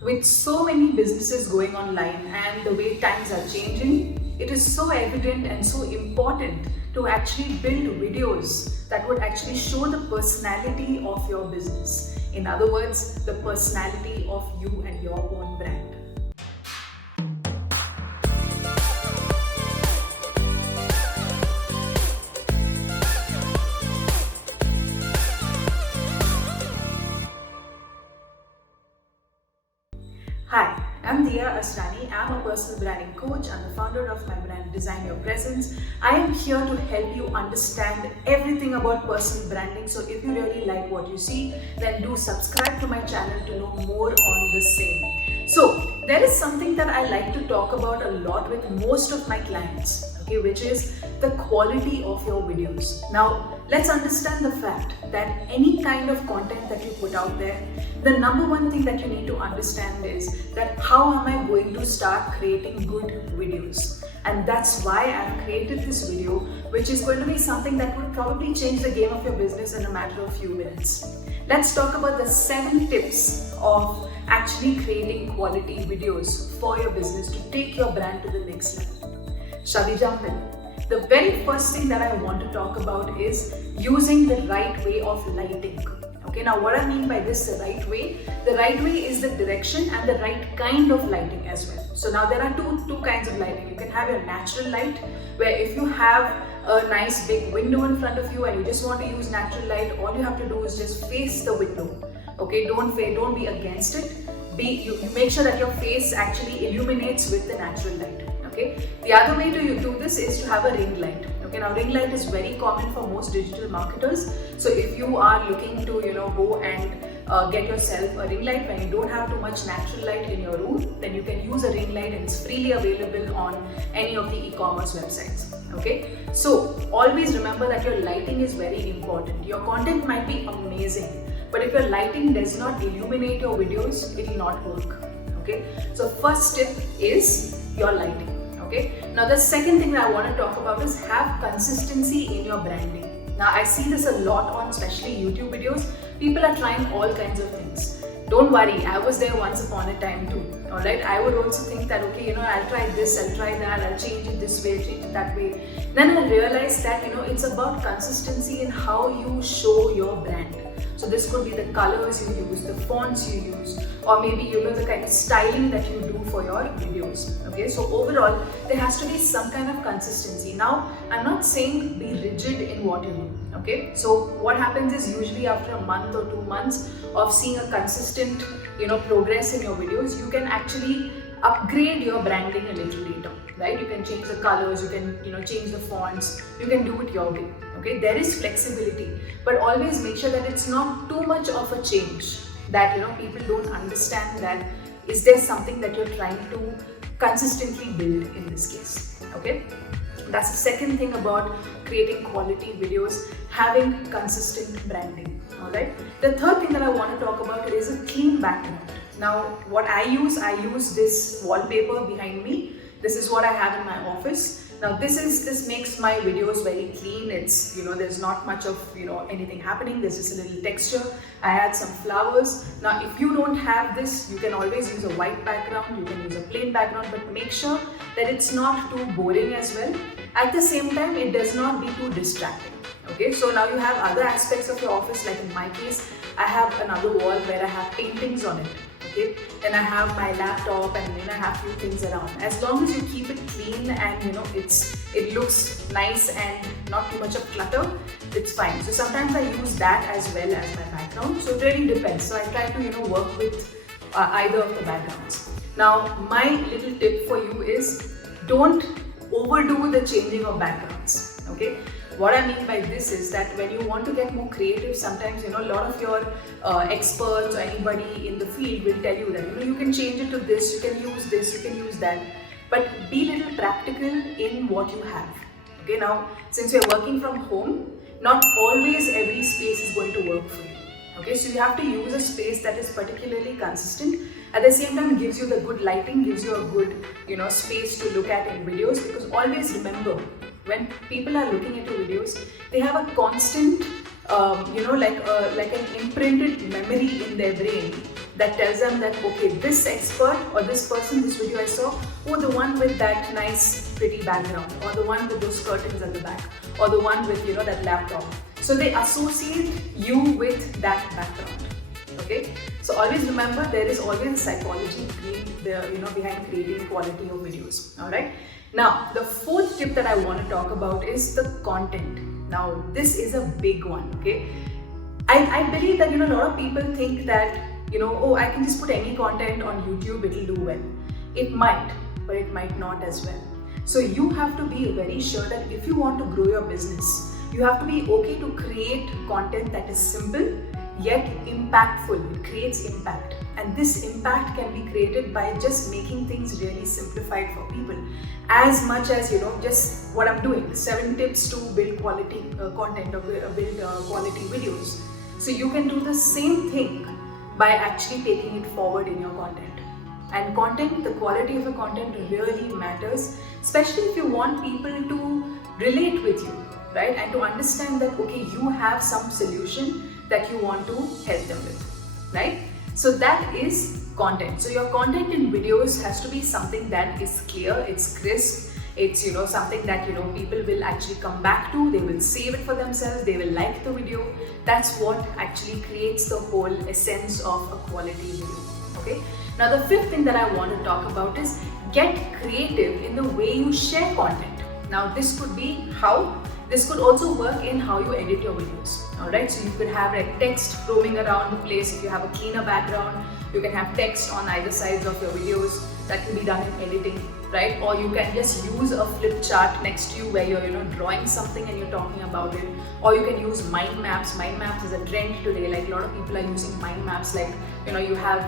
With so many businesses going online and the way times are changing, it is so evident and so important to actually build videos that would actually show the personality of your business. In other words, the personality of you and your own brand. Hi, I'm Diya Asrani. I'm a personal branding coach. I'm the founder of my brand Design Your Presence. I am here to help you understand everything about personal branding. So if you really like what you see, then do subscribe to my channel to know more on the same. So there is something that I like to talk about a lot with most of my clients, okay, which is the quality of your videos. Now, let's understand the fact that any kind of content that you put out there, the number one thing that you need to understand is that how am I going to start creating good videos? And that's why I've created this video, which is going to be something that would probably change the game of your business in a matter of few minutes. Let's talk about the 7 tips of actually creating quality videos for your business to take your brand to the next level. Shall we jump in? The very first thing that I want to talk about is using the right way of lighting. Okay, now what I mean by this, the right way is the direction and the right kind of lighting as well. So now there are two kinds of lighting. You can have your natural light, where if you have a nice big window in front of you and you just want to use natural light, all you have to do is just face the window. Okay, don't be against it. You make sure that your face actually illuminates with the natural light. Okay. The other way to do this is to have a ring light. Okay. Now ring light is very common for most digital marketers. So if you are looking to go and get yourself a ring light when you don't have too much natural light in your room, then you can use a ring light and it's freely available on any of the e-commerce websites. Okay. So always remember that your lighting is very important. Your content might be amazing, but if your lighting does not illuminate your videos, it will not work. Okay. So first tip is your lighting. Okay. Now the second thing that I want to talk about is have consistency in your branding. Now I see this a lot on especially YouTube videos. People are trying all kinds of things. Don't worry, I was there once upon a time too. Alright, I would also think that okay, I'll try this, I'll try that, I'll change it this way, change it that way. Then I realized that it's about consistency in how you show your brand. So this could be the colors you use, the fonts you use, or maybe the kind of styling that you do for your videos. Okay, so overall there has to be some kind of consistency. Now I'm not saying be rigid in what you do. Okay, so what happens is usually after a month or 2 months of seeing a consistent progress in your videos, you can actually upgrade your branding a little later, right? You can change the colors, you can change the fonts, you can do it your way. Okay, there is flexibility, but always make sure that it's not too much of a change that people don't understand that is there something that you're trying to consistently build in this case. Okay, that's the second thing about creating quality videos, having consistent branding. All right, the third thing that I want to talk about is a clean background. Now what I use this wallpaper behind me. This is what I have in my office. Now this makes my videos very clean. It's there's not much of anything happening. There's just a little texture. I add some flowers. Now if you don't have this, you can always use a white background, you can use a plain background, but make sure that it's not too boring as well. At the same time, it does not be too distracting. Okay, so now you have other aspects of your office, like in my case, I have another wall where I have paintings on it. Okay, then I have my laptop and I have few things around. As long as you keep it clean and it looks nice and not too much of clutter, it's fine. So sometimes I use that as well as my background. So it really depends. So I try to work with either of the backgrounds. Now my little tip for you is don't overdo the changing of backgrounds. Okay. What I mean by this is that when you want to get more creative, sometimes a lot of your experts or anybody in the field will tell you that you can change it to this, you can use this, you can use that, but be a little practical in what you have. Okay, now since you're working from home, not always every space is going to work for you. Okay, so you have to use a space that is particularly consistent. At the same time, it gives you the good lighting, gives you a good space to look at in videos, because always remember, when people are looking at your videos, they have a constant, like an imprinted memory in their brain that tells them that, okay, this expert or this person, this video I saw, oh, the one with that nice pretty background, or the one with those curtains at the back, or the one with, you know, that laptop. So they associate you with that background. Okay, so always remember, there is always psychology behind creating quality of videos. All right. Now, the fourth tip that I want to talk about is the content. Now, this is a big one. Okay, I believe that, you know, a lot of people think that, you know, oh, I can just put any content on YouTube, it'll do well. It might, but it might not as well. So you have to be very sure that if you want to grow your business, you have to be okay to create content that is simple yet impactful. It creates impact, and this impact can be created by just making things really simplified for people, as much as, you know, just what I'm doing, 7 tips to build quality content or build quality videos. So you can do the same thing by actually taking it forward in your content. And content, the quality of the content really matters, especially if you want people to relate with you, right? And to understand that, okay, you have some solution that you want to help them with, right? So that is content. So your content in videos has to be something that is clear, it's crisp, it's, you know, something that, you know, people will actually come back to, they will save it for themselves, they will like the video. That's what actually creates the whole essence of a quality video. Okay. Now, the fifth thing that I want to talk about is get creative in the way you share content. Now, this could be this could also work in how you edit your videos. Alright, so you could have like text roaming around the place. If you have a cleaner background, you can have text on either sides of your videos. That can be done in editing, right? Or you can just use a flip chart next to you where you're, you know, drawing something and you're talking about it. Or you can use mind maps. Mind maps is a trend today. Like, a lot of people are using mind maps. Like, you know, you have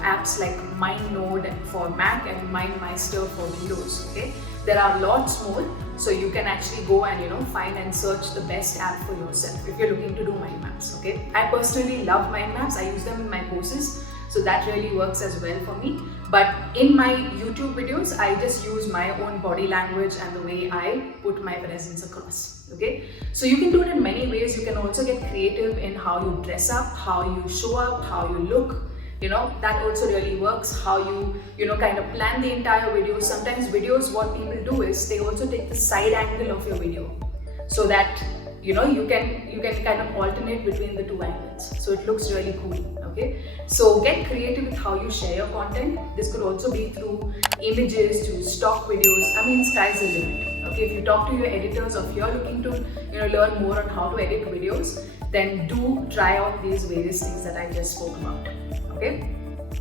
apps like MindNode for Mac and MindMeister for Windows. Okay, there are lots more. So you can actually go and, you know, find and search the best app for yourself if you're looking to do mind maps. Okay, I personally love mind maps. I use them in my courses, so that really works as well for me. But in my YouTube videos, I just use my own body language and the way I put my presence across. Okay, so you can do it in many ways. You can also get creative in how you dress up, how you show up, how you look. You know, that also really works. How you know, kind of plan the entire video. Sometimes videos, what people do is they also take the side angle of your video, so that, you know, you can kind of alternate between the two angles, so it looks really cool. Okay, so get creative with how you share your content. This could also be through images, to stock videos. I mean, sky's the limit. Okay, if you talk to your editors, or if you're looking to, you know, learn more on how to edit videos, then do try out these various things that I just spoke about. Okay,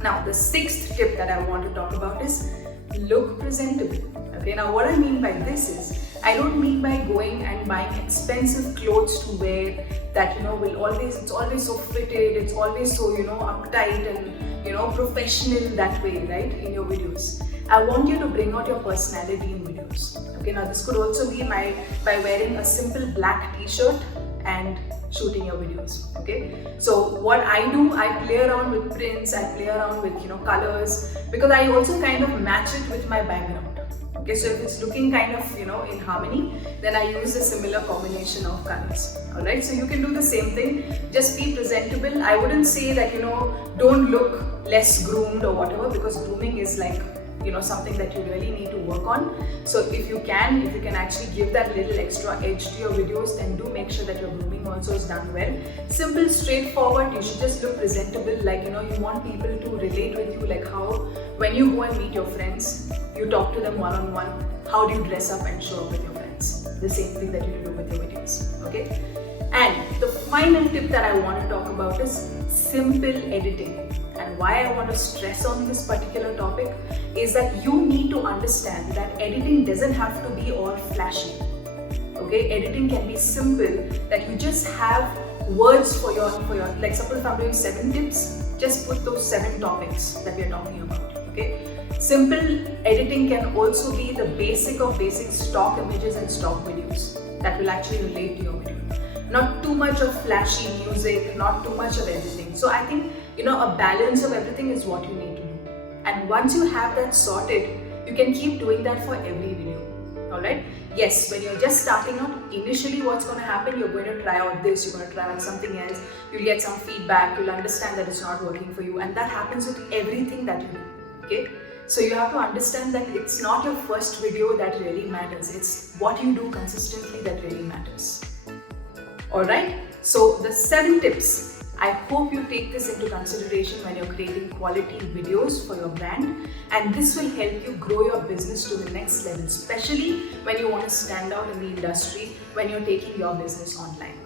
now the sixth tip that I want to talk about is look presentable. Okay, now what I mean by this is, I don't mean by going and buying expensive clothes to wear that, you know, it's always so fitted, it's always so, you know, uptight and, you know, professional that way, right, in your videos. I want you to bring out your personality in videos. Okay, now this could also be by wearing a simple black t-shirt and shooting your videos. Okay, so what I do, I play around with prints, I play around with, you know, colors, because I also kind of match it with my background. Okay, so if it's looking kind of, you know, in harmony, then I use a similar combination of colors. Alright, so you can do the same thing. Just be presentable. I wouldn't say that, you know, don't look less groomed or whatever, because grooming is like, you know, something that you really need to work on. So if you can actually give that little extra edge to your videos, then do make sure that your grooming also is done well. Simple, straightforward. You should just look presentable. Like, you know, you want people to relate with you, like how when you go and meet your friends, you talk to them one-on-one. How do you dress up and show up with your friends? The same thing that you do with your videos. Okay. And the final tip that I want to talk about is simple editing. And why I want to stress on this particular topic is that you need to understand that editing doesn't have to be all flashy. Okay, editing can be simple, that you just have words for your like, suppose if I'm doing 7 tips, just put those 7 topics that we are talking about. Okay, simple editing can also be the basic of basic stock images and stock videos that will actually relate to your video. Not too much of flashy music, not too much of everything. So I think, you know, a balance of everything is what you need to do. And once you have that sorted, you can keep doing that for every video. Alright? Yes, when you're just starting out, initially what's going to happen, you're going to try out this, you're going to try out something else, you'll get some feedback, you'll understand that it's not working for you, and that happens with everything that you do. Okay? So you have to understand that it's not your first video that really matters, it's what you do consistently that really matters. Alright? So the 7 tips. I hope you take this into consideration when you're creating quality videos for your brand, and this will help you grow your business to the next level, especially when you want to stand out in the industry when you're taking your business online.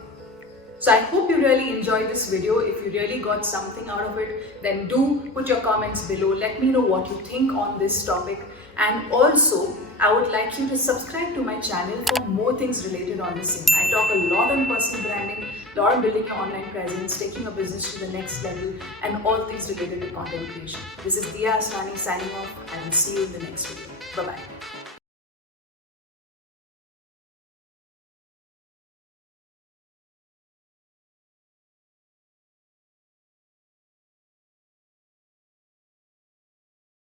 So I hope you really enjoyed this video. If you really got something out of it, then do put your comments below. Let me know what you think on this topic. And also, I would like you to subscribe to my channel for more things related on this thing. I talk a lot on personal branding, a lot on building your online presence, taking a business to the next level, and all things related to content creation. This is Diya Asrani signing off. I will see you in the next video. Bye-bye.